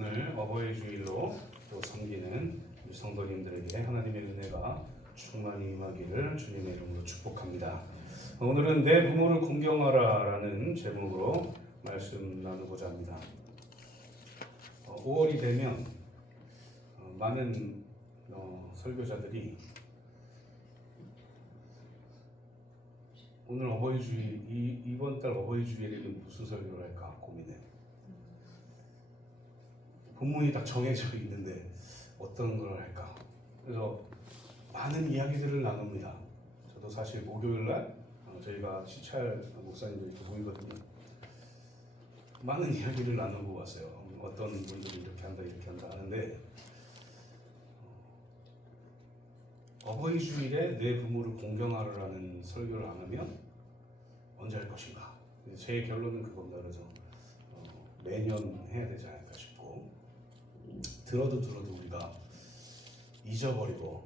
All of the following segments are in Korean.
오늘 어버이 주일로 또 섬기는 우리 성도님들에게 하나님의 은혜가 충만히 임하기를 주님의 이름으로 축복합니다. 오늘은 내 부모를 공경하라라는 제목으로 말씀 나누고자 합니다. 5월이 되면 많은 설교자들이 오늘 어버이 주일, 이번 달 어버이 주일에는 무슨 설교를 할까 고민해요. 본문이 딱 정해져 있는데 어떤 걸 할까? 그래서 많은 이야기들을 나눕니다. 저도 사실 목요일 날 저희가 시찰 목사님들이 모이거든요. 많은 이야기를 나누고 왔어요. 어떤 분들이 이렇게 한다 하는데 어버이 주일에 내 부모를 공경하라는 설교를 안 하면 언제 할 것인가? 제 결론은 그겁니다. 그래서 매년 해야 되지 않을까 싶고 들어도 우리가 잊어버리고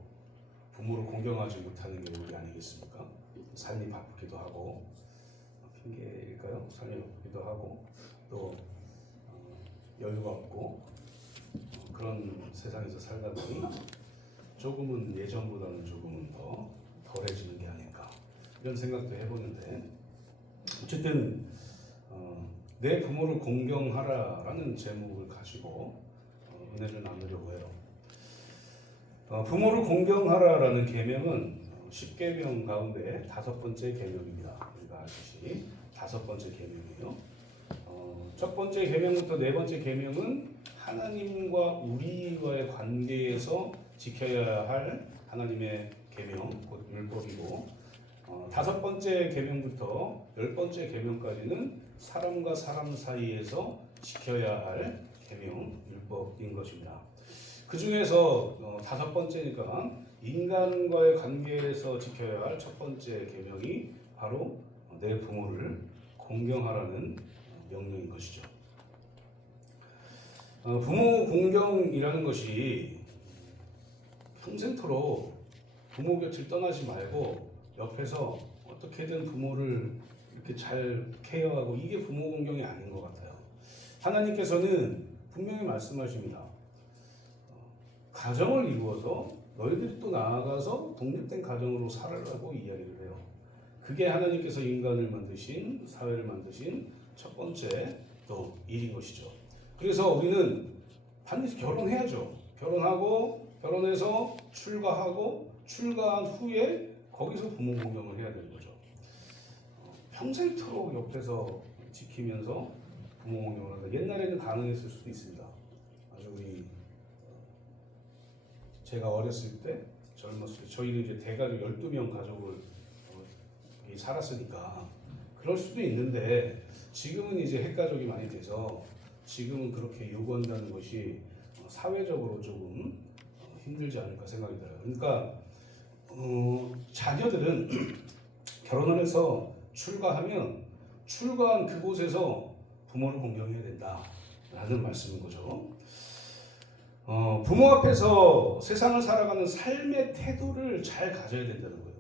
부모를 공경하지 못하는 게 우리 아니겠습니까? 삶이 바쁘기도 하고 핑계일까요? 삶이 바쁘기도 하고 또 여유가 없고 그런 세상에서 살다 보니 조금은 예전보다는 조금은 더 덜해지는 게 아닐까 이런 생각도 해보는데 어쨌든 내 부모를 공경하라라는 제목을 가지고 은혜를 나누려고 해요. 부모를 공경하라라는 계명은 10계명 가운데 5번째 계명입니다. 우리가 아시듯이 5번째 계명이에요. 첫 번째 계명부터 네 번째 계명은 하나님과 우리와의 관계에서 지켜야 할 하나님의 계명, 곧 율법이고 5번째 계명부터 10번째 계명까지는 사람과 사람 사이에서 지켜야 할 계명, 율법인 것입니다. 그 중에서 5번째니까 인간과의 관계에서 지켜야 할 첫 번째 계명이 바로 내 부모를 공경하라는 명령인 것이죠. 부모 공경이라는 것이 평생토록 부모 곁을 떠나지 말고 옆에서 어떻게든 부모를 이렇게 잘 케어하고 이게 부모 공경이 아닌 것 같아요. 하나님께서는 분명히 말씀하십니다. 가정을 이루어서 너희들이 또 나아가서 독립된 가정으로 살아라고 이야기를 해요. 그게 하나님께서 인간을 만드신, 사회를 만드신 첫 번째 또 일인 것이죠. 그래서 우리는 반드시 결혼해야죠. 결혼하고 결혼해서 출가하고 출가한 후에 거기서 부모 공경을 해야 되는 거죠. 평생토록 옆에서 지키면서 부모 공경을 한다. 옛날에는 가능했을 수도 있습니다. 아주 우리 제가 어렸을 때 젊었을 때 저희는 이제 대가족 12명 가족을 살았으니까 그럴 수도 있는데 지금은 이제 핵가족이 많이 돼서 지금은 그렇게 요구한다는 것이 사회적으로 조금 힘들지 않을까 생각이 들어요. 그러니까 자녀들은 결혼을 해서 출가하면 출가한 그곳에서 부모를 공경해야 된다라는 말씀인 거죠. 부모 앞에서 세상을 살아가는 삶의 태도를 잘 가져야 된다는 거예요.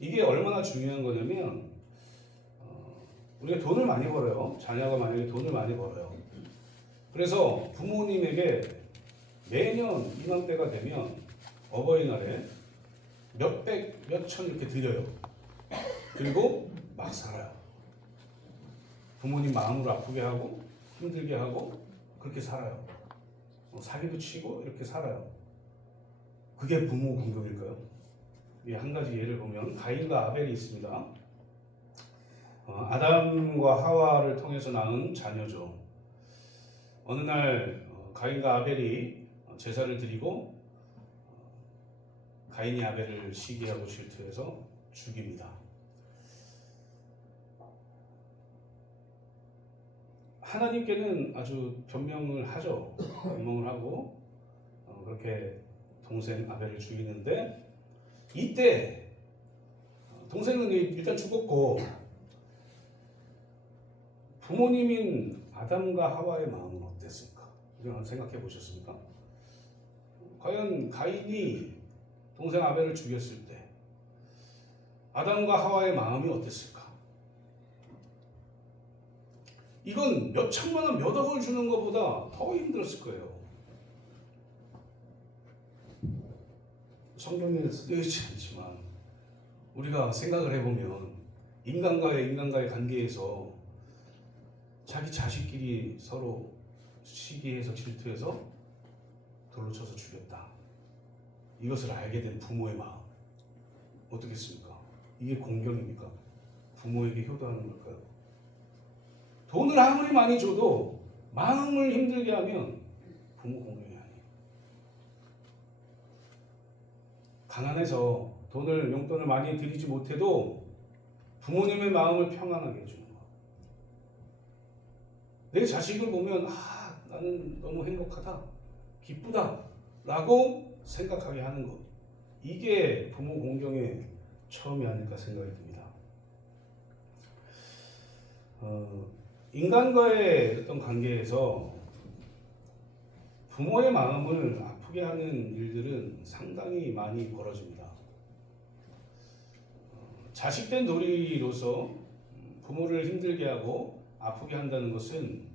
이게 얼마나 중요한 거냐면 우리가 돈을 많이 벌어요. 자녀가 만약에 돈을 많이 벌어요. 그래서 부모님에게 매년 이맘때가 되면 어버이날에 몇백, 몇천 이렇게 드려요. 그리고 막 살아요. 부모님 마음을 아프게 하고 힘들게 하고 그렇게 살아요. 사기도 치고 이렇게 살아요. 그게 부모 공경일까요? 한 가지 예를 보면 가인과 아벨이 있습니다. 아담과 하와를 통해서 낳은 자녀죠. 어느 날 가인과 아벨이 제사를 드리고 가인이 아벨을 시기하고 질투해서 죽입니다. 하나님께는 아주 변명을 하죠. 변명을 하고 그렇게 동생 아벨을 죽이는데 이때 동생은 일단 죽었고 부모님인 아담과 하와의 마음은 어땠을까? 이런 생각해 보셨습니까? 과연 가인이 동생 아벨을 죽였을 때 아담과 하와의 마음이 어땠을까? 이건 몇 천만 원, 몇 억을 주는 것보다 더 힘들었을 거예요. 성경에 쓰여있지 않지만 우리가 생각을 해보면 인간과의 관계에서 자기 자식끼리 서로 시기해서 질투해서 돌로 쳐서 죽였다. 이것을 알게 된 부모의 마음 어떻겠습니까? 이게 공경입니까? 부모에게 효도하는 걸까요? 돈을 아무리 많이 줘도 마음을 힘들게 하면 부모 공경이 아니에요. 가난해서 용돈을 많이 드리지 못해도 부모님의 마음을 평안하게 해주는 거. 내 자식을 보면 나는 너무 행복하다, 기쁘다 라고 생각하게 하는 것. 이게 부모 공경의 처음이 아닐까 생각이 듭니다. 인간과의 어떤 관계에서 부모의 마음을 아프게 하는 일들은 상당히 많이 벌어집니다. 자식된 도리로서 부모를 힘들게 하고 아프게 한다는 것은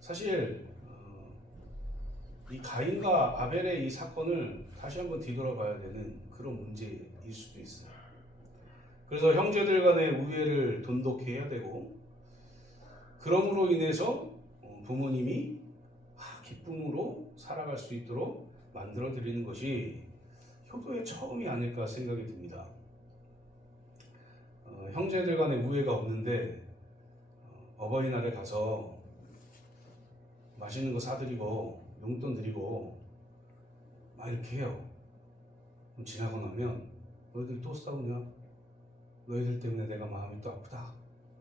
사실 이 가인과 아벨의 이 사건을 다시 한번 뒤돌아봐야 되는 그런 문제일 수도 있어요. 그래서 형제들 간의 우애를 돈독히 해야 되고, 그럼으로 인해서 부모님이 기쁨으로 살아갈 수 있도록 만들어 드리는 것이 효도의 처음이 아닐까 생각이 듭니다. 형제들 간의 우애가 없는데 어버이날에 가서 맛있는 거 사드리고 용돈 드리고 막 이렇게 해요. 그럼 지나고 나면 너희들 또 싸우냐? 너희들 때문에 내가 마음이 또 아프다.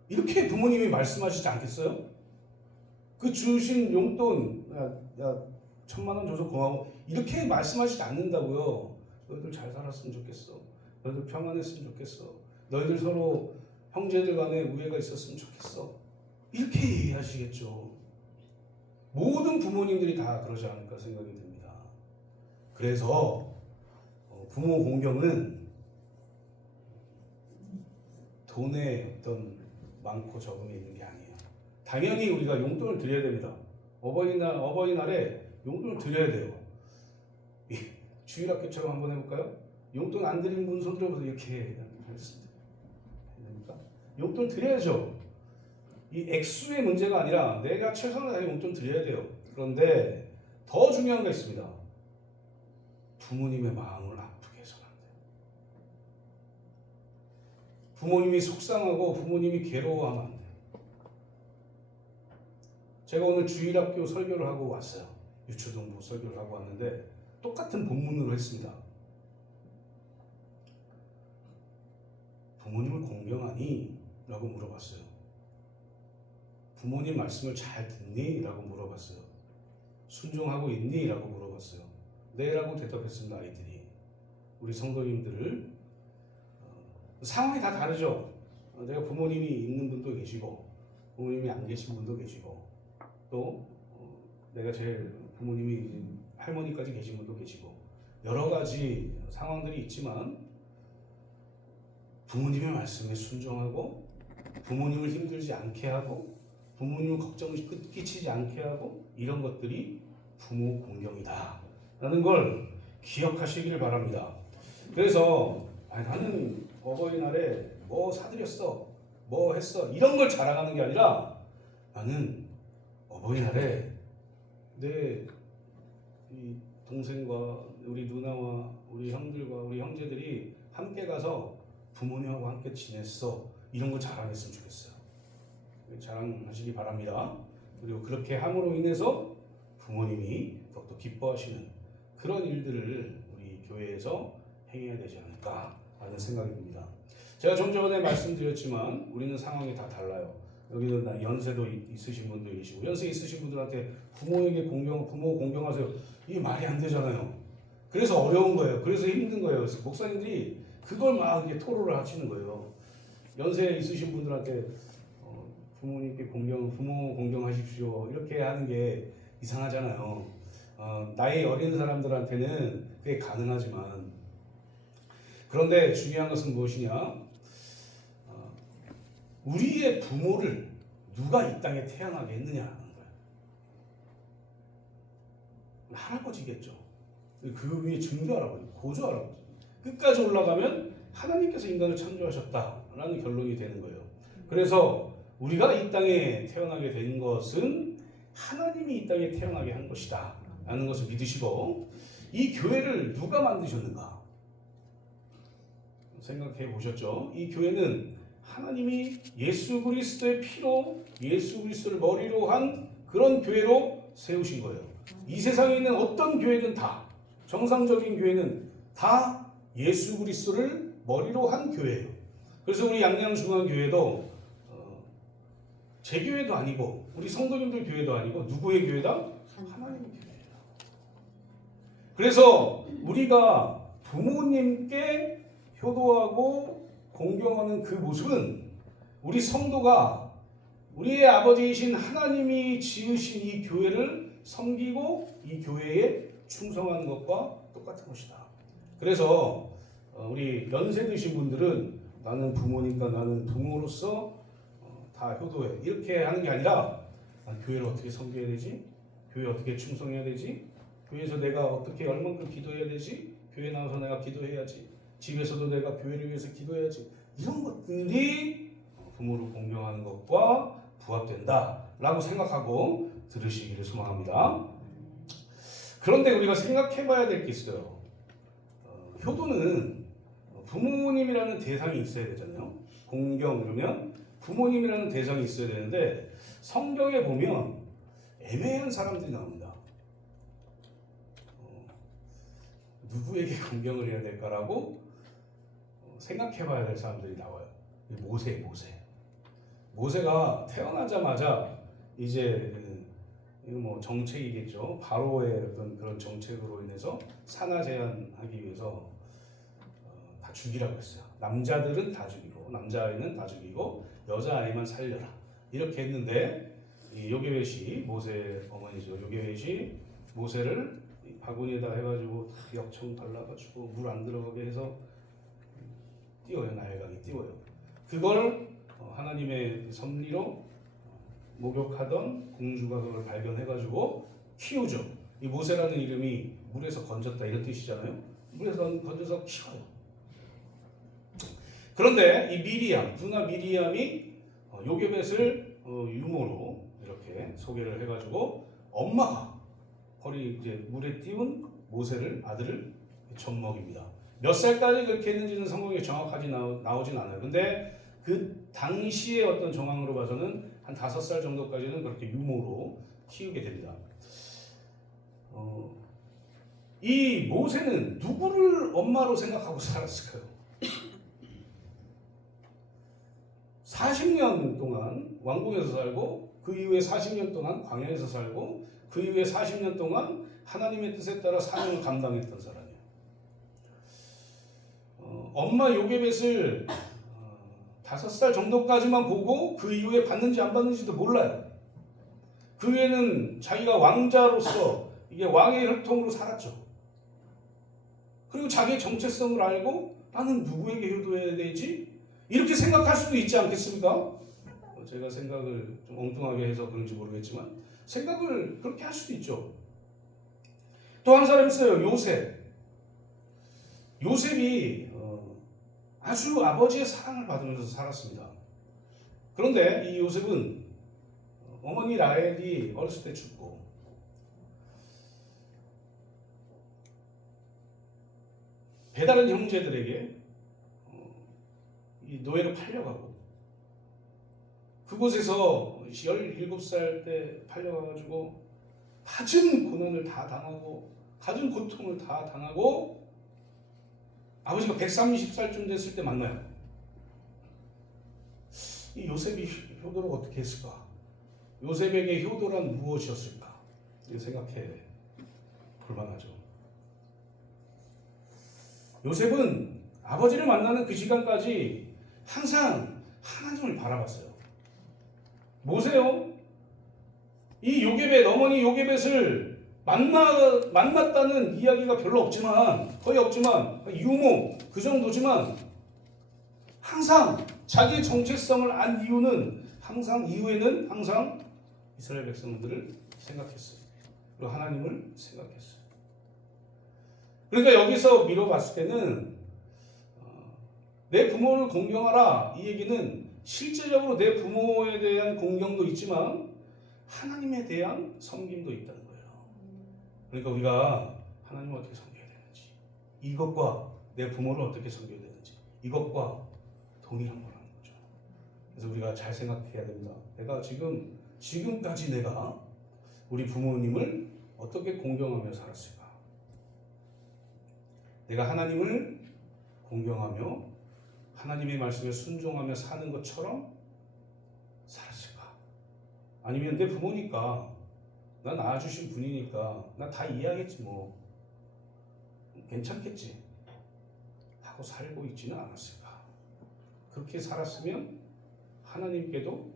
이렇게 부모님이 말씀하시지 않겠어요? 그 주신 용돈 야 1,000만 원 줘서 고마워 이렇게 말씀하시지 않는다고요. 너희들 잘 살았으면 좋겠어. 너희들 평안했으면 좋겠어. 너희들 서로 형제들 간에 우애가 있었으면 좋겠어. 이렇게 얘기하시겠죠. 모든 부모님들이 다 그러지 않을까 생각이 듭니다. 그래서 부모 공경은 돈의 어떤 많고 적음이 있는 게 아니에요. 당연히 우리가 용돈을 드려야 됩니다. 어버이날에 용돈을 드려야 돼요. 주일학교처럼 한번 해볼까요? 용돈 안 드린 분 손 들어보세요. 이렇게 하겠습니다. 됩니까? 용돈 드려야죠. 이 액수의 문제가 아니라 내가 최선을 다해 용돈 드려야 돼요. 그런데 더 중요한 게 있습니다. 부모님의 마음을 아프게 해서는 안 돼요. 부모님이 속상하고 부모님이 괴로워하면 안 돼요. 제가 오늘 주일학교 설교를 하고 왔어요. 유초동부 설교를 하고 왔는데 똑같은 본문으로 했습니다. 부모님을 공경하니? 라고 물어봤어요. 부모님 말씀을 잘 듣니? 라고 물어봤어요. 순종하고 있니? 라고 물어봤어요. 네 라고 대답했습니다. 아이들이. 우리 성도님들을 상황이 다 다르죠. 내가 부모님이 있는 분도 계시고 부모님이 안 계신 분도 계시고 또 내가 제일 부모님이 할머니까지 계신 분도 계시고 여러 가지 상황들이 있지만 부모님의 말씀에 순종하고 부모님을 힘들지 않게 하고 부모님을 걱정을 끼치지 않게 하고 이런 것들이 부모 공경이다 라는 걸 기억하시기를 바랍니다. 그래서 나는 어버이날에 뭐 사드렸어 뭐 했어 이런 걸 자랑하는 게 아니라 나는 어버이날에 내 이 동생과 우리 누나와 우리 형들과 우리 형제들이 함께 가서 부모님하고 함께 지냈어 이런 걸 자랑했으면 좋겠어요. 자랑하시기 바랍니다. 그리고 그렇게 함으로 인해서 부모님이 더욱더 기뻐하시는 그런 일들을 우리 교회에서 행해야 되지 않을까 하는 생각이 듭니다. 제가 좀 전에 말씀드렸지만 우리는 상황이 다 달라요. 여기는 연세도 있으신 분도 계시고 연세 있으신 분들한테 부모 공경하세요. 이게 말이 안 되잖아요. 그래서 어려운 거예요. 그래서 힘든 거예요. 그래서 목사님들이 그걸 막 이렇게 토로를 하시는 거예요. 연세 있으신 분들한테 부모님께 부모 공경하십시오 이렇게 하는 게 이상하잖아요. 나이 어린 사람들한테는 그게 가능하지만 그런데 중요한 것은 무엇이냐? 우리의 부모를 누가 이 땅에 태어나게 했느냐는 거예요. 할아버지겠죠. 그 위에 증조 할아버지, 고조 할아버지. 끝까지 올라가면 하나님께서 인간을 창조하셨다라는 결론이 되는 거예요. 그래서 우리가 이 땅에 태어나게 된 것은 하나님이 이 땅에 태어나게 한 것이다 라는 것을 믿으시고, 이 교회를 누가 만드셨는가 생각해 보셨죠? 이 교회는 하나님이 예수 그리스도의 피로 예수 그리스도를 머리로 한 그런 교회로 세우신 거예요. 이 세상에 있는 어떤 교회든 다, 정상적인 교회는 다 예수 그리스도를 머리로 한 교회예요. 그래서 우리 양양중앙교회도 제 교회도 아니고 우리 성도님들 교회도 아니고 누구의 교회다? 하나님의 교회예요. 그래서 우리가 부모님께 효도하고 공경하는 그 모습은 우리 성도가 우리의 아버지이신 하나님이 지으신 이 교회를 섬기고 이 교회에 충성하는 것과 똑같은 것이다. 그래서 우리 연세 드신 분들은 나는 부모니까 나는 부모로서 다 효도해 이렇게 하는 게 아니라, 교회를 어떻게 섬겨야 되지? 교회에 어떻게 충성해야 되지? 교회에서 내가 어떻게 얼만큼 기도해야 되지? 교회 나와서 내가 기도해야지. 집에서도 내가 교회를 위해서 기도해야지. 이런 것들이 부모를 공경하는 것과 부합된다라고 생각하고 들으시기를 소망합니다. 그런데 우리가 생각해 봐야 될 게 있어요. 효도는 부모님이라는 대상이 있어야 되잖아요. 공경 그러면 부모님이라는 대상이 있어야 되는데, 성경에 보면 애매한 사람들이 나옵니다. 누구에게 공경을 해야 될까라고 생각해 봐야 될 사람들이 나와요. 모세가 태어나자마자 이제 뭐 정책이겠죠. 바로의 어떤 그런 정책으로 인해서 산하 제한하기 위해서 다 죽이라고 했어요. 남자들은 다 죽이고 남자아이는 다 죽이고 여자아이만 살려라 이렇게 했는데, 이 요게벳이 모세 어머니죠. 요게벳이 모세를 바구니에다 해가지고 다 역청 발라가지고 물 안 들어가게 해서 띄워요. 나일강에 띄워요. 그걸 하나님의 섭리로 목욕하던 공주가 그걸 발견해가지고 키우죠. 이 모세라는 이름이 물에서 건졌다 이런 뜻이잖아요. 물에서 건져서 키워요. 그런데 이 미리암, 누나 미리암이 요게벳을 유모로 이렇게 소개를 해가지고 엄마가 허리 이제 물에 띄운 모세를 아들을 젖먹입니다. 몇 살까지 그렇게 했는지는 성경에 정확하게 나오진 않아요. 근데 그 당시의 어떤 정황으로 봐서는 한 5살 정도까지는 그렇게 유모로 키우게 됩니다. 이 모세는 누구를 엄마로 생각하고 살았을까요? 40년 동안 왕궁에서 살고, 그 이후에 40년 동안 광야에서 살고, 그 이후에 40년 동안 하나님의 뜻에 따라 사명을 감당했던 사람이에요. 엄마 요게벳을 5살 정도까지만 보고 그 이후에 받는지 안 받는지도 몰라요. 그 후에는 자기가 왕자로서 이게 왕의 혈통으로 살았죠. 그리고 자기의 정체성을 알고 나는 누구에게 효도해야 되지? 이렇게 생각할 수도 있지 않겠습니까? 제가 생각을 좀 엉뚱하게 해서 그런지 모르겠지만 생각을 그렇게 할 수도 있죠. 또 한 사람 있어요. 요셉이 아주 아버지의 사랑을 받으면서 살았습니다. 그런데 이 요셉은 어머니 라헬이 어렸을 때 죽고, 배다른 형제들에게 이 노예로 팔려가고, 그곳에서 17살 때 팔려가가지고 갖은 고난을 다 당하고 갖은 고통을 다 당하고, 아버지가 130살쯤 됐을 때 만나요. 이 요셉이 효도를 어떻게 했을까? 요셉에게 효도란 무엇이었을까? 이렇게 생각해 볼만하죠. 요셉은 아버지를 만나는 그 시간까지 항상 하나님을 바라봤어요. 모세요. 이 요게벳, 어머니 요게벳을 만났다는 이야기가 별로 없지만, 거의 없지만, 유모 그 정도지만 항상 자기의 정체성을 안 이유는 항상 이후에는 항상 이스라엘 백성들을 생각했어요. 그리고 하나님을 생각했어요. 그러니까 여기서 미뤄봤을 때는 내 부모를 공경하라 이 얘기는 실제적으로 내 부모에 대한 공경도 있지만 하나님에 대한 섬김도 있다는 거예요. 그러니까 우리가 하나님을 어떻게 섬겨야 되는지, 이것과 내 부모를 어떻게 섬겨야 되는지, 이것과 동일한 거라는 거죠. 그래서 우리가 잘 생각해야 됩니다. 내가 지금까지 내가 우리 부모님을 어떻게 공경하며 살았을까? 내가 하나님을 공경하며 하나님의 말씀에 순종하며 사는 것처럼 살았을까? 아니면 내 부모니까, 나 낳아주신 분이니까 나 다 이해하겠지 뭐, 괜찮겠지 하고 살고 있지는 않았을까? 그렇게 살았으면 하나님께도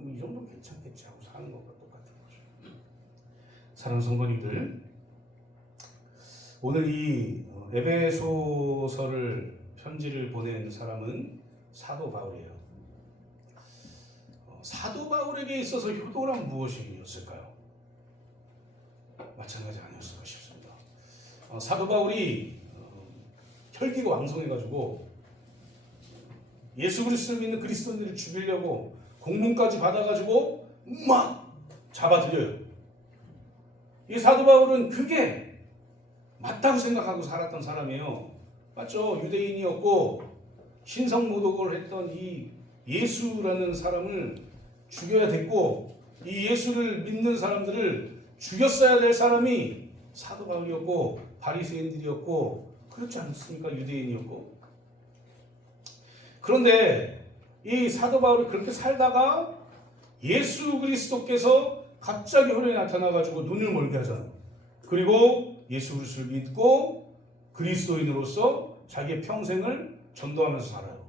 이 정도 괜찮겠지 하고 사는 것과 똑같은 거죠. 사랑하는 성도님들, 오늘 이 에베소서를 편지를 보낸 사람은 사도 바울이에요. 사도 바울에게 있어서 효도란 무엇이었을까요? 마찬가지 아니었을까 싶습니다. 사도 바울이 혈기가 왕성해가지고 예수 그리스도를 믿는 그리스도인들을 죽이려고 공문까지 받아가지고 막 잡아들여요. 이 사도 바울은 그게 맞다고 생각하고 살았던 사람이에요. 맞죠? 유대인이었고 신성모독을 했던 이 예수라는 사람을 죽여야 됐고 이 예수를 믿는 사람들을 죽였어야 될 사람이 사도 바울이었고 바리새인들이었고 그렇지 않습니까? 유대인이었고. 그런데 이 사도 바울이 그렇게 살다가 예수 그리스도께서 갑자기 혈에 나타나가지고 눈을 멀게 하잖아요. 그리고 예수 그리스도를 믿고 그리스도인으로서 자기의 평생을 전도하면서 살아요.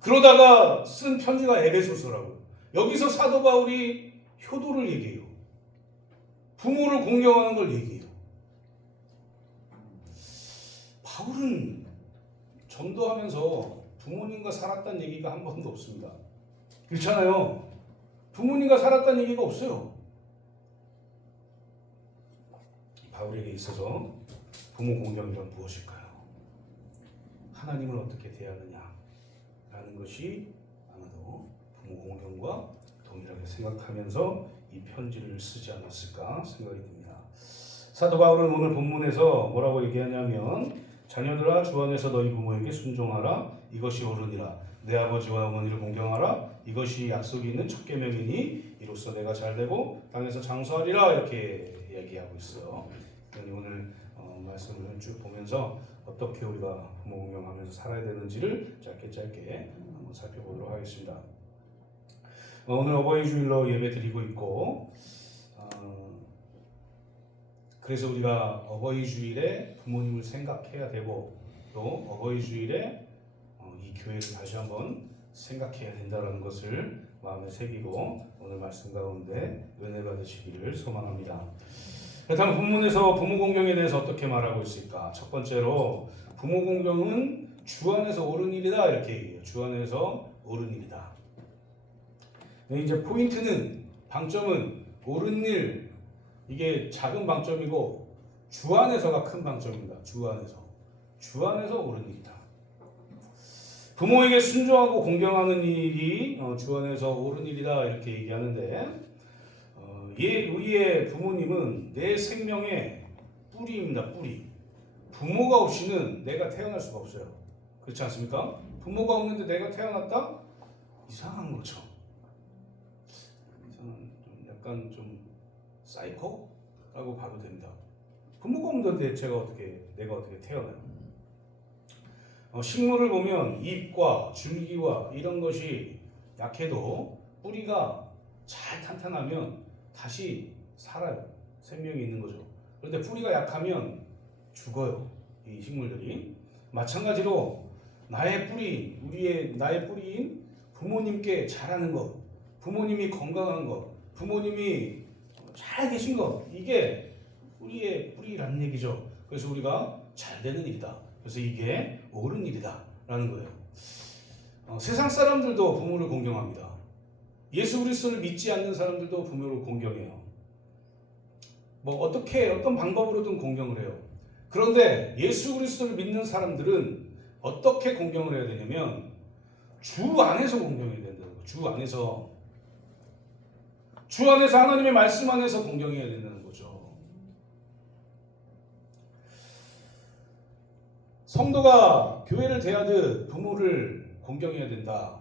그러다가 쓴 편지가 에베소서라고요. 여기서 사도 바울이 효도를 얘기해요. 부모를 공경하는 걸 얘기해요. 바울은 전도하면서 부모님과 살았다는 얘기가 한 번도 없습니다. 그렇잖아요. 부모님과 살았다는 얘기가 없어요. 바울에게 있어서 부모 공경이란 무엇일까요? 하나님을 어떻게 대하느냐라는 것이 아마도 부모 공경과 동일하게 생각하면서 이 편지를 쓰지 않았을까 생각이 듭니다. 사도 바울은 오늘 본문에서 뭐라고 얘기하냐면 자녀들아 주 안에서 너희 부모에게 순종하라 이것이 옳으니라 내 아버지와 어머니를 공경하라 이것이 약속이 있는 첫 계명이니 이로써 내가 잘되고 땅에서 장수하리라 이렇게 얘기하고 있어요. 오늘 말씀을 쭉 보면서 어떻게 우리가 부모 공경하면서 살아야 되는지를 짧게 한번 살펴보도록 하겠습니다. 오늘 어버이 주일로 예배 드리고 있고 그래서 우리가 어버이 주일에 부모님을 생각해야 되고 또 어버이 주일에 이 교회를 다시 한번 생각해야 된다는 것을 마음에 새기고 오늘 말씀 가운데 은혜 받으시기를 소망합니다. 그렇다면 본문에서 부모 공경에 대해서 어떻게 말하고 있을까? 첫 번째로 부모 공경은 주 안에서 옳은 일이다 이렇게 얘기해요. 주 안에서 옳은 일이다. 이제 포인트는 방점은 옳은 일 이게 작은 방점이고 주 안에서가 큰 방점입니다. 주 안에서 옳은 일이다. 부모에게 순종하고 공경하는 일이 주 안에서 옳은 일이다 이렇게 얘기하는데 우리의 부모님은 내 생명의 뿌리입니다. 뿌리. 부모가 없이는 내가 태어날 수가 없어요. 그렇지 않습니까? 부모가 없는데 내가 태어났다? 이상한 거죠. 약간 좀 사이코라고 봐도 됩니다. 부모가 없는데 내가 어떻게 태어나요? 식물을 보면 잎과 줄기와 이런 것이 약해도 뿌리가 잘 탄탄하면 다시 살아요. 생명이 있는 거죠. 그런데 뿌리가 약하면 죽어요. 이 식물들이. 마찬가지로 나의 뿌리인 부모님께 잘하는 것, 부모님이 건강한 것, 부모님이 잘 계신 것, 이게 우리의 뿌리라는 얘기죠. 그래서 우리가 잘 되는 일이다. 그래서 이게 옳은 일이다 라는 거예요. 세상 사람들도 부모를 공경합니다. 예수 그리스도를 믿지 않는 사람들도 부모를 공경해요. 어떤 방법으로든 공경을 해요. 그런데 예수 그리스도를 믿는 사람들은 어떻게 공경을 해야 되냐면 주 안에서 공경해야 된다는 거예요. 주 안에서 하나님의 말씀 안에서 공경해야 된다는 거죠. 성도가 교회를 대하듯 부모를 공경해야 된다.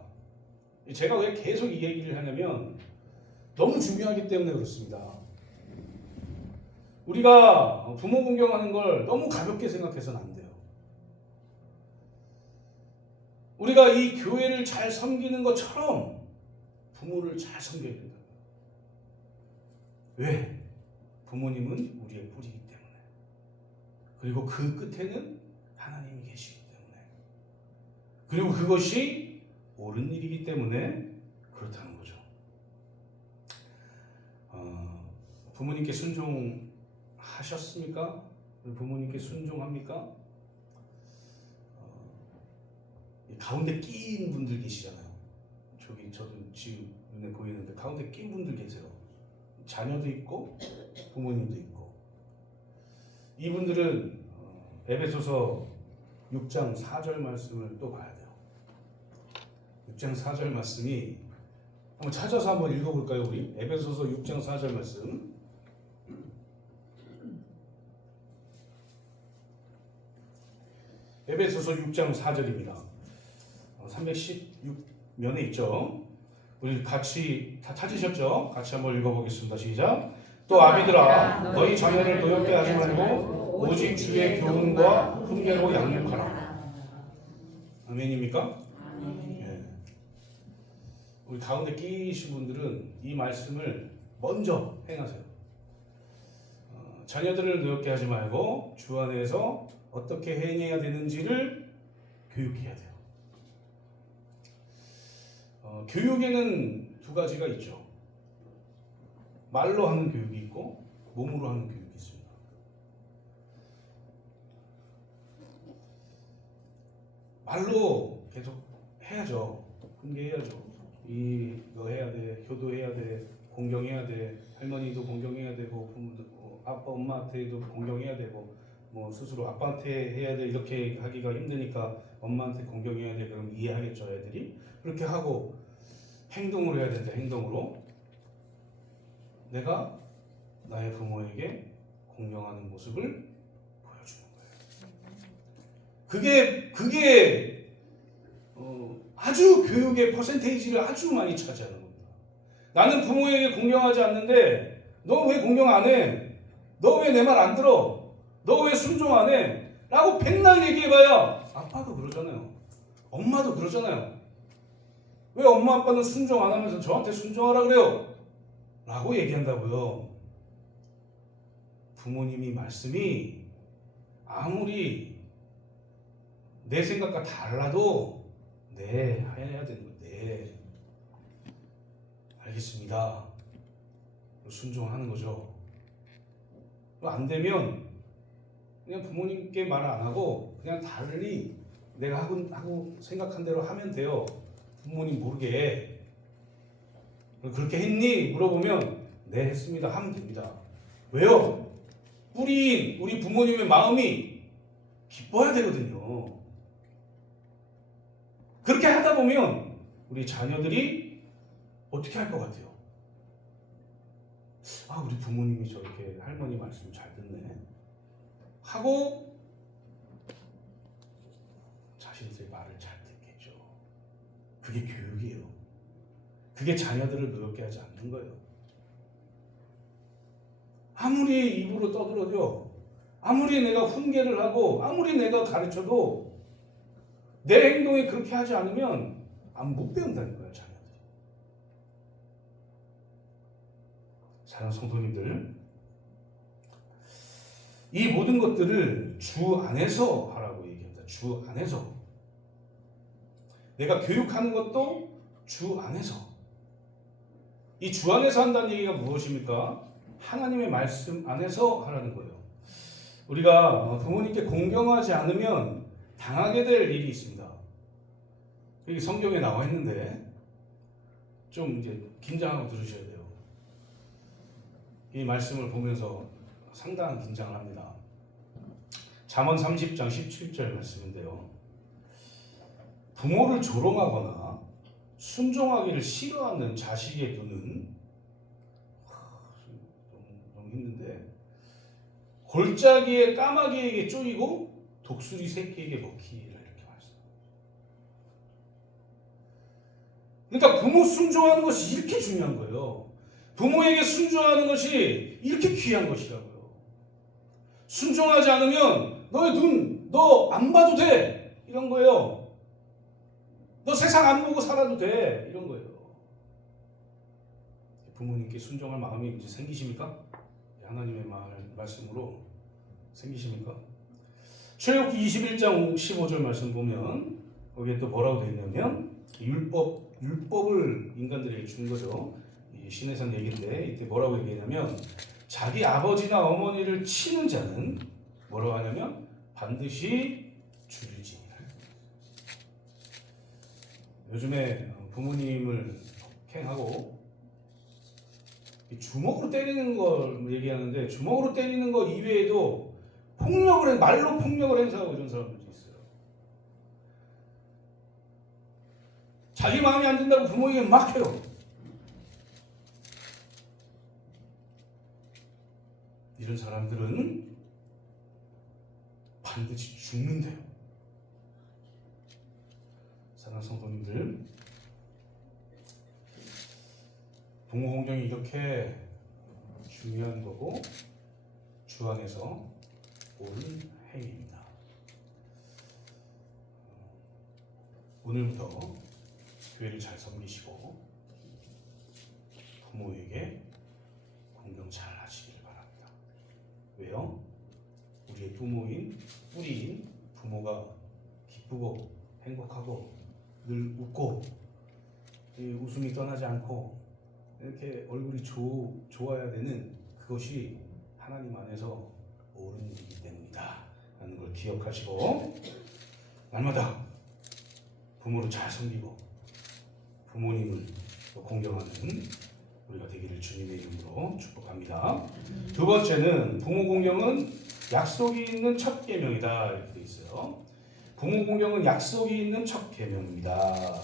제가 왜 계속 이 얘기를 하냐면 너무 중요하기 때문에 그렇습니다. 우리가 부모 공경하는 걸 너무 가볍게 생각해서는 안 돼요. 우리가 이 교회를 잘 섬기는 것처럼 부모를 잘 섬겨야 된다. 왜? 부모님은 우리의 뿌리이기 때문에. 그리고 그 끝에는 하나님이 계시기 때문에. 그리고 그것이 옳은 일이기 때문에 그렇다는 거죠. 부모님께 순종하셨습니까? 부모님께 순종합니까? 가운데 끼인 분들 계시잖아요. 저도 지금 눈에 보이는데 가운데 끼인 분들 계세요. 자녀도 있고 부모님도 있고. 이분들은 에베소서 6장 4절 말씀을 또 봐야 돼요. 6장 4절 말씀이 한번 찾아서 한번 읽어볼까요? 우리 에베소서 6장 4절 말씀. 에베소서 6장 4절입니다. 316면에 있죠. 우리 같이 다 찾으셨죠? 같이 한번 읽어보겠습니다. 시작. 또 아비들아 너희 자녀를 노엽게 하지 말고 오직 주의 교훈과 훈계로 양육하라. 아멘입니까? 네. 우리 가운데 끼신 분들은 이 말씀을 먼저 행하세요. 자녀들을 노엽게 하지 말고 주 안에서 어떻게 행해야 되는지를 교육해야 돼요. 교육에는 두 가지가 있죠. 말로 하는 교육이 있고 몸으로 하는 교육이 있습니다. 말로 계속 해야죠. 훈계해야죠. 이거 해야 돼, 효도해야 돼, 공경해야 돼, 할머니도 공경해야 되고 부모도 아빠 엄마한테도 공경해야 되고 스스로 아빠한테 해야 돼 이렇게 하기가 힘드니까 엄마한테 공경해야 돼. 그럼 이해하겠죠 애들이. 그렇게 하고 행동으로 해야 된다. 행동으로 내가 나의 부모에게 공경하는 모습을 보여주는 거예요. 그게 아주 교육의 퍼센테이지를 아주 많이 차지하는 겁니다. 나는 부모에게 공경하지 않는데 너 왜 공경 안 해? 너 왜 내 말 안 들어? 너 왜 순종 안 해? 라고 백날 얘기해봐야 아빠도 그러잖아요. 엄마도 그러잖아요. 왜 엄마 아빠는 순종 안 하면서 저한테 순종하라 그래요? 라고 얘기한다고요. 부모님이 말씀이 아무리 내 생각과 달라도 네 해야 되는 거예요. 네 알겠습니다. 순종하는 거죠. 안 되면 그냥 부모님께 말 안 하고 그냥 달리 내가 하고 생각한 대로 하면 돼요. 부모님 모르게. 그렇게 했니? 물어보면 네 했습니다 하면 됩니다. 왜요? 뿌리인 우리 부모님의 마음이 기뻐야 되거든요. 그렇게 하다 보면 우리 자녀들이 어떻게 할 것 같아요? 우리 부모님이 저렇게 할머니 말씀 잘 듣네 하고 자신들의 말을 잘 듣겠죠. 그게 교육이에요. 그게 자녀들을 노엽게 하지 않는 거예요. 아무리 입으로 떠들어도, 아무리 내가 훈계를 하고, 아무리 내가 가르쳐도 내 행동이 그렇게 하지 않으면 못 배운다는 거예요, 자녀들이. 사랑하는 성도님들, 이 모든 것들을 주 안에서 하라고 얘기합니다. 주 안에서. 내가 교육하는 것도 주 안에서. 이 주 안에서 한다는 얘기가 무엇입니까? 하나님의 말씀 안에서 하라는 거예요. 우리가 부모님께 공경하지 않으면 당하게 될 일이 있습니다. 여기 성경에 나와 있는데 좀 이제 긴장하고 들으셔야 돼요. 이 말씀을 보면서 상당한 긴장을 합니다. 잠언 30장 17절 말씀인데요. 부모를 조롱하거나 순종하기를 싫어하는 자식의 눈은 좀 힘든데 골짜기에 까마귀에게 쪼이고 독수리 새끼에게 먹히리라 이렇게 말씀합니다. 그러니까 부모 순종하는 것이 이렇게 중요한 거예요. 부모에게 순종하는 것이 이렇게 귀한 것이라고요. 순종하지 않으면 너의 눈 너 안 봐도 돼 이런 거예요. 너 세상 안 보고 살아도 돼 이런 거예요. 부모님께 순종할 마음이 이제 생기십니까? 하나님의 말씀으로 생기십니까? 출애굽기 21장 15절 말씀 보면 거기에 또 뭐라고 되어 있냐면 율법을 인간들에게 준 거죠. 이 시내산 얘기인데 이때 뭐라고 얘기하냐면 자기 아버지나 어머니를 치는 자는 뭐라고 하냐면 반드시 죽일지니라. 요즘에 부모님을 폭행하고 주먹으로 때리는 걸 얘기하는데 주먹으로 때리는 것 이외에도 말로 폭력을 행사하고 이런 사람들이 있어요. 자기 마음에 안 든다고 부모에게 막 해요. 이런 사람들은 반드시 죽는데요. 사랑하는 성도님들, 부모 공경이 이렇게 중요한 거고 주 안에서 옳은 행위입니다. 오늘부터 교회를 잘 섬기시고 부모에게 공경 잘 하시기를 바랍니다. 왜요? 우리의 뿌리인 부모가 기쁘고 행복하고 늘 웃고 웃음이 떠나지 않고 이렇게 얼굴이 좋아야 되는 그것이 하나님 안에서 옳은 일이기 때문이다 라는 걸 기억하시고 날마다 부모를 잘 섬기고 부모님을 공경하는 우리가 되기를 주님의 이름으로 축복합니다. 두 번째는 부모 공경은 약속이 있는 첫 계명이다 이렇게 되어 있어요. 부모 공경은 약속이 있는 첫 계명입니다.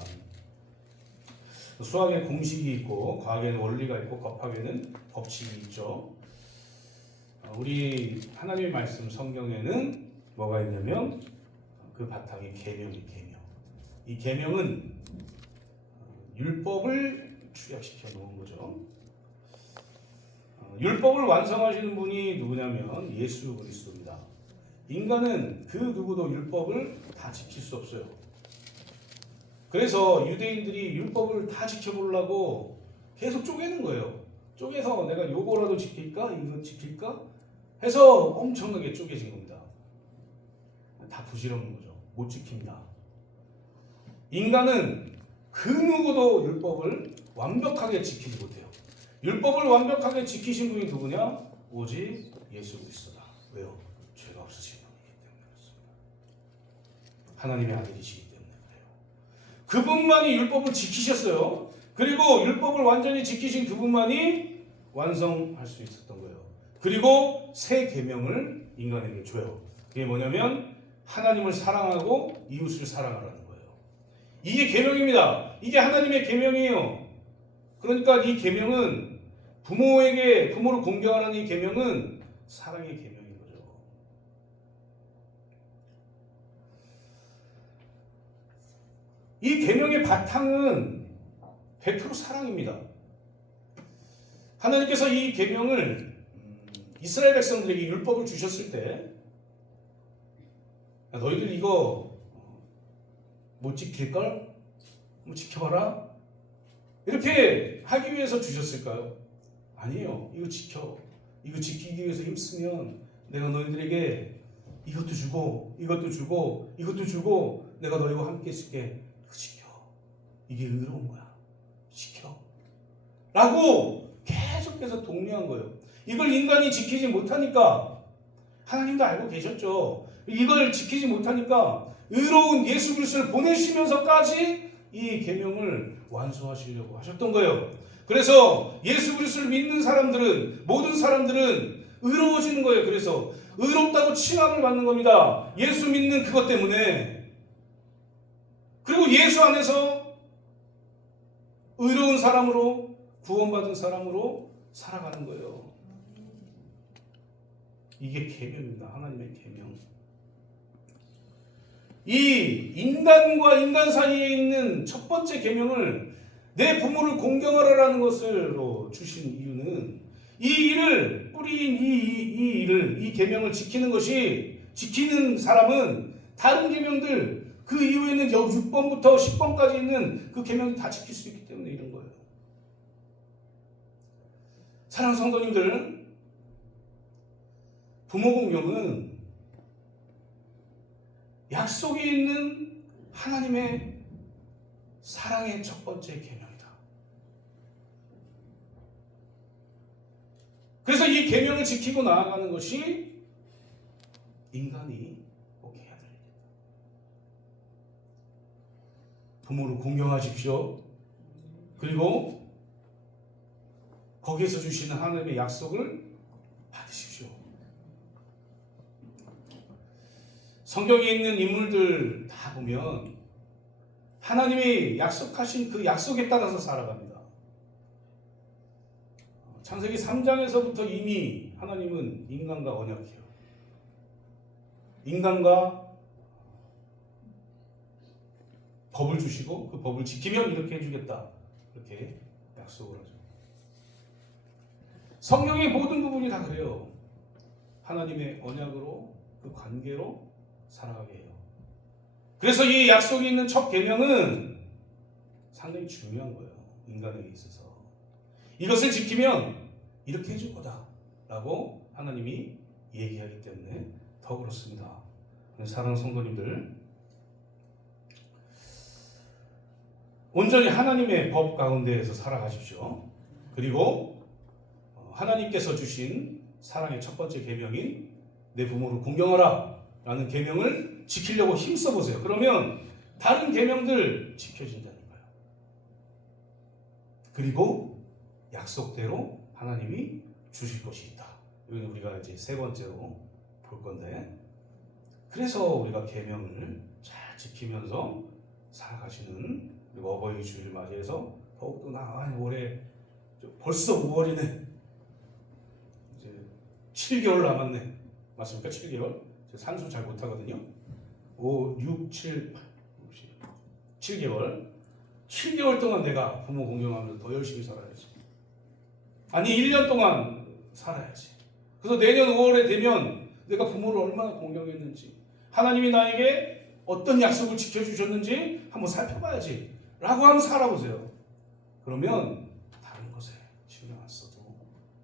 수학에 공식이 있고 과학에는 원리가 있고 법학에는 법칙이 있죠. 우리 하나님의 말씀 성경에는 뭐가 있냐면 그 바탕에 계명이 계명. 이 계명은 율법을 축약시켜 놓은 거죠. 율법을 완성하시는 분이 누구냐면 예수 그리스도입니다. 인간은 그 누구도 율법을 다 지킬 수 없어요. 그래서 유대인들이 율법을 다 지켜보려고 계속 쪼개는 거예요. 쪼개서 내가 요거라도 지킬까? 이거 지킬까? 해서 엄청나게 쪼개진 겁니다. 다 부질없는 거죠. 못 지킵니다. 인간은 그 누구도 율법을 완벽하게 지키지 못해요. 율법을 완벽하게 지키신 분이 누구냐? 오직 예수 그리스도다. 왜요? 죄가 없으신 분이기 때문에 그렇습니다. 하나님의 아들이시기 때문에 그래요. 그분만이 율법을 지키셨어요. 그리고 율법을 완전히 지키신 그분만이 완성할 수 있었던 거예요. 그리고 새 계명을 인간에게 줘요. 그게 뭐냐면 하나님을 사랑하고 이웃을 사랑하라는 거예요. 이게 계명입니다. 이게 하나님의 계명이에요. 그러니까 이 계명은 부모를 공경하라는 이 계명은 사랑의 계명인 거죠. 이 계명의 바탕은 100% 사랑입니다. 하나님께서 이 계명을 이스라엘 백성들에게 율법을 주셨을 때 너희들 이거 못 지킬걸? 한번 지켜봐라. 이렇게 하기 위해서 주셨을까요? 아니에요. 이거 지켜. 이거 지키기 위해서 힘쓰면 내가 너희들에게 이것도 주고 이것도 주고 이것도 주고 내가 너희와 함께 있을게. 이거 지켜. 이게 의로운 거야. 지켜. 라고 계속해서 독려한 거예요. 이걸 인간이 지키지 못하니까 하나님도 알고 계셨죠. 이걸 지키지 못하니까 의로운 예수 그리스도를 보내시면서까지 이 계명을 완수하시려고 하셨던 거예요. 그래서 예수 그리스도를 믿는 사람들은, 모든 사람들은 의로워지는 거예요. 그래서 의롭다고 칭함을 받는 겁니다. 예수 믿는 그것 때문에. 그리고 예수 안에서 의로운 사람으로, 구원받은 사람으로 살아가는 거예요. 이게 계명입니다. 하나님의 계명. 이 인간과 인간 사이에 있는 첫 번째 계명을, 내 부모를 공경하라라는 것으로 주신 이유는, 이 일을 뿌린 이 일을, 이 계명을 지키는 것이, 지키는 사람은 다른 계명들, 그 이후에는 6번부터 10번까지 있는 그 계명을 다 지킬 수 있기 때문에 이런 거예요. 사랑하는 성도님들, 부모 공경은 약속이 있는 하나님의 사랑의 첫 번째 계명이다. 그래서 이 계명을 지키고 나아가는 것이 인간이 꼭 해야 될 일이다. 부모를 공경하십시오. 그리고 거기에서 주시는 하나님의 약속을 받으십시오. 성경에 있는 인물들 다 보면 하나님이 약속하신 그 약속에 따라서 살아갑니다. 창세기 3장에서부터 이미 하나님은 인간과 언약해요. 인간과 법을 주시고 그 법을 지키면 이렇게 해주겠다. 이렇게 약속을 하죠. 성경의 모든 부분이 다 그래요. 하나님의 언약으로, 그 관계로 살아가게 해요. 그래서 이 약속이 있는 첫 계명은 상당히 중요한 거예요. 인간에게 있어서. 이것을 지키면 이렇게 해줄 거다 라고 하나님이 얘기하기 때문에 더 그렇습니다. 사랑하는 성도님들, 온전히 하나님의 법 가운데에서 살아가십시오. 그리고 하나님께서 주신 사랑의 첫 번째 계명인 내 부모를 공경하라 라는 계명을 지키려고 힘써보세요. 그러면 다른 계명들 지켜진다는 거예요. 그리고 약속대로 하나님이 주실 것이 있다. 이건 우리가 이제 세 번째로 볼 건데, 그래서 우리가 계명을 잘 지키면서 살아가시는, 그리고 어버이 주일 맞이해서 더욱더 올해 벌써 5월이네. 이제 7개월 남았네. 맞습니까? 7개월? 산수 잘 못하거든요. 5, 6, 7, 7개월. 7개월 동안 내가 부모 공경하면서 더 열심히 살아야지. 아니 1년 동안 살아야지. 그래서 내년 5월에 되면 내가 부모를 얼마나 공경했는지, 하나님이 나에게 어떤 약속을 지켜주셨는지 한번 살펴봐야지 라고 하면 살아보세요. 그러면 다른 것에 신경 안 써도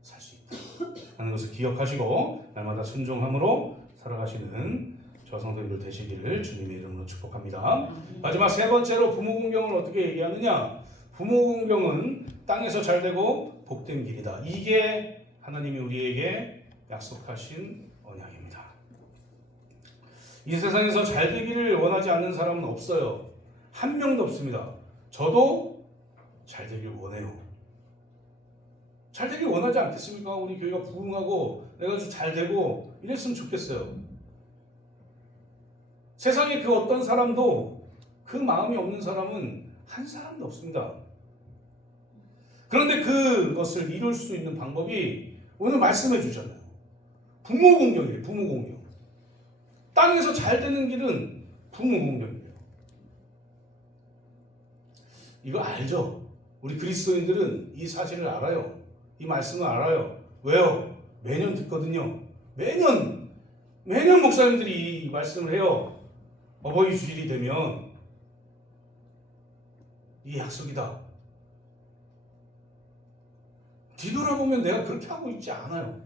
살 수 있다 하는 것을 기억하시고 날마다 순종함으로 살아가시는 저 성도님들 되시기를 주님의 이름으로 축복합니다. 마지막 세 번째로 부모 공경을 어떻게 얘기하느냐? 부모 공경은 땅에서 잘되고 복된 길이다. 이게 하나님이 우리에게 약속하신 언약입니다. 이 세상에서 잘되기를 원하지 않는 사람은 없어요. 한 명도 없습니다. 저도 잘되길 원해요. 잘되길 원하지 않겠습니까? 우리 교회가 부흥하고 내가 좀 잘되고 이랬으면 좋겠어요. 세상에 그 어떤 사람도 그 마음이 없는 사람은 한 사람도 없습니다. 그런데 그것을 이룰 수 있는 방법이 오늘 말씀해 주잖아요. 부모 공경이에요. 부모 공경. 땅에서 잘 되는 길은 부모 공경이에요. 이거 알죠? 우리 그리스도인들은 이 사실을 알아요. 이 말씀을 알아요. 왜요? 매년 듣거든요. 매년 목사님들이 이 말씀을 해요. 어버이 주일이 되면 이 약속이다. 뒤돌아보면 내가 그렇게 하고 있지 않아요.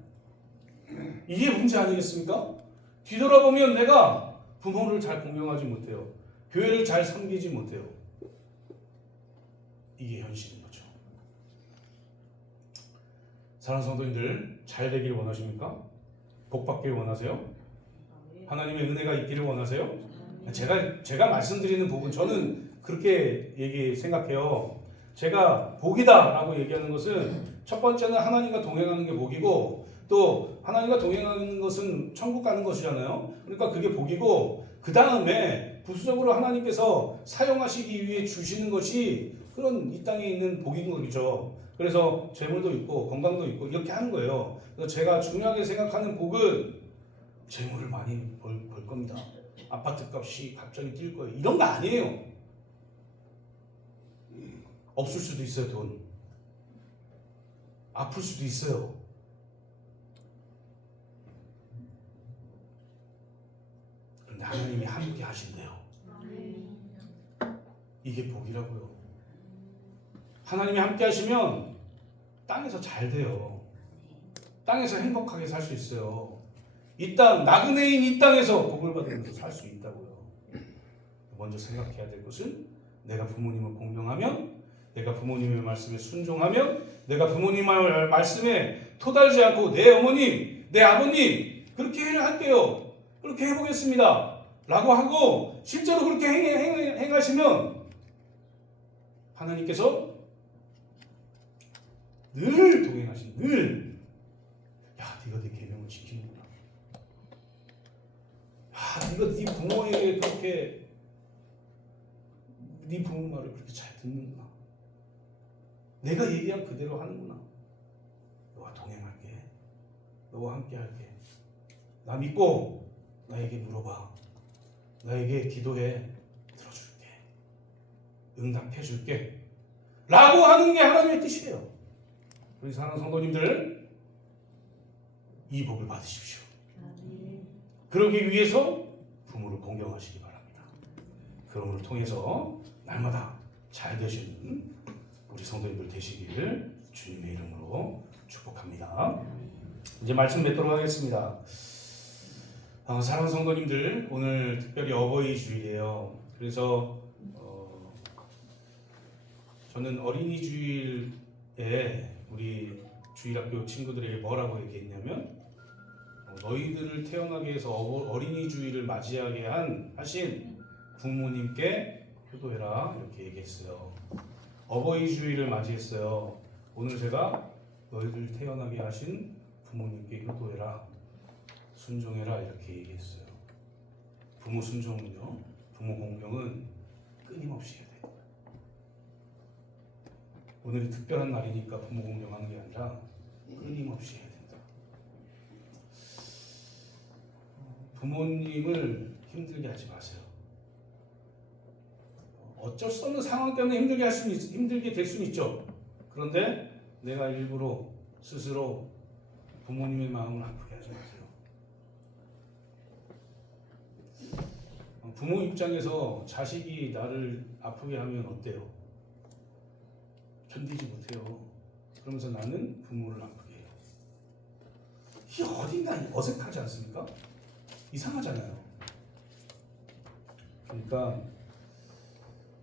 이게 문제 아니겠습니까? 뒤돌아보면 내가 부모를 잘 공경하지 못해요. 교회를 잘 섬기지 못해요. 이게 현실인 거죠. 사랑하는 성도님들, 잘 되기를 원하십니까? 복 받기를 원하세요? 하나님의 은혜가 있기를 원하세요? 제가 말씀드리는 부분, 저는 그렇게 생각해요. 제가 복이다라고 얘기하는 것은 첫 번째는 하나님과 동행하는 게 복이고 또 하나님과 동행하는 것은 천국 가는 것이잖아요. 그러니까 그게 복이고 그 다음에 부수적으로 하나님께서 사용하시기 위해 주시는 것이 그런 이 땅에 있는 복인 거죠. 그래서 재물도 있고 건강도 있고 이렇게 하는 거예요. 그래서 제가 중요하게 생각하는 복은 재물을 많이 벌 겁니다. 아파트 값이 갑자기 뛸 거예요. 이런 거 아니에요. 없을 수도 있어요. 돈. 아플 수도 있어요. 그런데 하나님이 함께 하신대요. 이게 복이라고요. 하나님이 함께 하시면 땅에서 잘 돼요. 땅에서 행복하게 살 수 있어요. 이 땅, 나그네인 이 땅에서 복을 받으면서 살 수 있다고요. 먼저 생각해야 될 것은 내가 부모님을 공경하면, 내가 부모님의 말씀에 순종하면, 내가 부모님의 말씀에 토달지 않고 내 어머님, 내 아버님 그렇게 할게요. 그렇게 해보겠습니다. 라고 하고 실제로 그렇게 행하시면 하나님께서 늘 동행하시는, 늘 야, 네가 내 계명을 지키는구나. 야, 네가 네 부모에게 그렇게 네 부모 말을 그렇게 잘 듣는구나. 내가 얘기한 그대로 하는구나. 너와 동행할게. 너와 함께 할게. 나 믿고 나에게 물어봐. 나에게 기도해. 들어줄게. 응답해 줄게. 라고 하는 게 하나님의 뜻이에요. 우리 사랑하는 성도님들, 이 복을 받으십시오. 그러기 위해서 부모를 공경하시기 바랍니다. 그런 걸 통해서 날마다 잘 되시는 우리 성도님들 되시기를 주님의 이름으로 축복합니다. 이제 말씀 맺도록 하겠습니다. 사랑하는 성도님들, 오늘 특별히 어버이 주일이에요. 그래서 저는 어린이 주일에 우리 주일학교 친구들에게 뭐라고 얘기했냐면 너희들을 태어나게 해서 어린이 주일을 맞이하게 하신 부모님께 효도해라 이렇게 얘기했어요. 어버이 주일을 맞이했어요. 오늘 제가 너희들 태어나게 하신 부모님께 효도해라, 순종해라 이렇게 얘기했어요. 부모 순종은요, 부모 공경은 끊임없이 해야 돼요. 오늘이 특별한 날이니까 부모 공경하는 게 아니라 끊임없이 해야 된다. 부모님을 힘들게 하지 마세요. 어쩔 수 없는 상황 때문에 힘들게 될 수는 있죠. 그런데 내가 일부러 스스로 부모님의 마음을 아프게 하지 마세요. 부모 입장에서 자식이 나를 아프게 하면 어때요? 견디지 못해요. 그러면서 나는 부모를 아프게 해요. 이게 어딘가 어색하지 않습니까? 이상하잖아요. 그러니까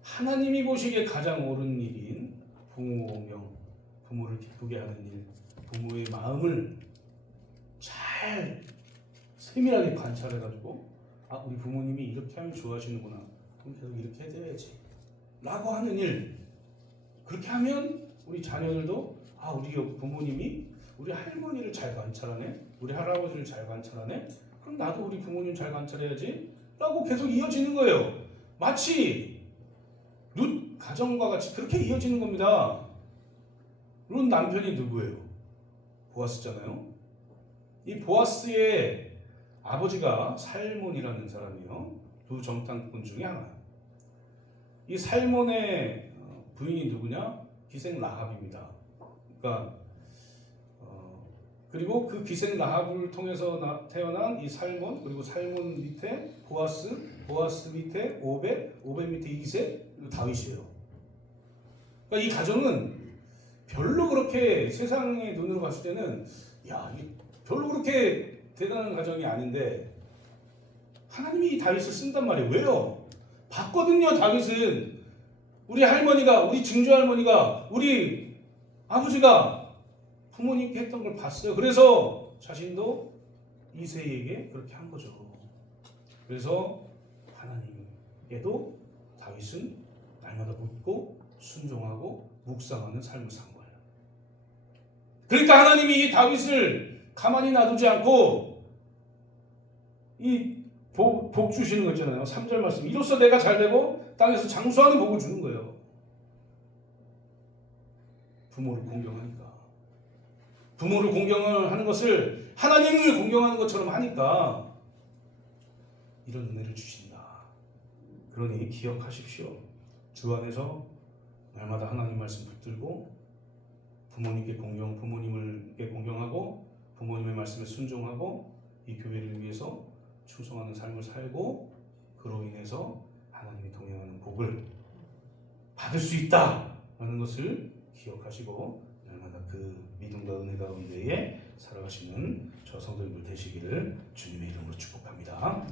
하나님이 보시기에 가장 옳은 일인 부모 공경, 부모를 기쁘게 하는 일, 부모의 마음을 잘 세밀하게 관찰해가지고 우리 부모님이 이렇게 하면 좋아하시는구나. 그럼 계속 이렇게 해줘야지. 라고 하는 일. 그렇게 하면 우리 자녀들도 우리 부모님이 우리 할머니를 잘 관찰하네, 우리 할아버지를 잘 관찰하네, 그럼 나도 우리 부모님 잘 관찰해야지 라고 계속 이어지는 거예요. 마치 룻 가정과 같이 그렇게 이어지는 겁니다. 룻 남편이 누구예요? 보아스잖아요. 이 보아스의 아버지가 살몬이라는 사람이요, 두 정탐꾼 중에 하나예요. 이 살몬의 부인이 누구냐? 기생 라합입니다. 그러니까 그리고 그 기생 라합을 통해서 태어난 이 살몬, 그리고 살몬 밑에 보아스, 보아스 밑에 오벳, 오벳 밑에 이세, 그리고 다윗이에요. 그러니까 이 가정은 별로 그렇게 세상의 눈으로 봤을 때는 별로 그렇게 대단한 가정이 아닌데 하나님이 이 다윗을 쓴단 말이에요. 왜요? 봤거든요. 다윗은 우리 할머니가, 우리 증조 할머니가, 우리 아버지가 부모님께 했던 걸 봤어요. 그래서 자신도 이새에게 그렇게 한 거죠. 그래서 하나님께도 다윗은 날마다 묻고 순종하고 묵상하는 삶을 산 거예요. 그러니까 하나님이 이 다윗을 가만히 놔두지 않고 이 복 주시는 거 있잖아요. 3절 말씀. 이로써 내가 잘되고 땅에서 장수하는 복을 주는 거예요. 부모를 공경하니까. 부모를 공경을 하는 것을 하나님을 공경하는 것처럼 하니까 이런 은혜를 주신다. 그러니 기억하십시오. 주 안에서 날마다 하나님 말씀 붙들고 부모님께 공경하고 부모님의 말씀에 순종하고 이 교회를 위해서 충성하는 삶을 살고 그로 인해서 하나님이 동행하는 복을 받을 수 있다라는 것을 기억하시고 날마다 그 믿음과 은혜 가운데에 살아가시는 저 성도님들 되시기를 주님의 이름으로 축복합니다.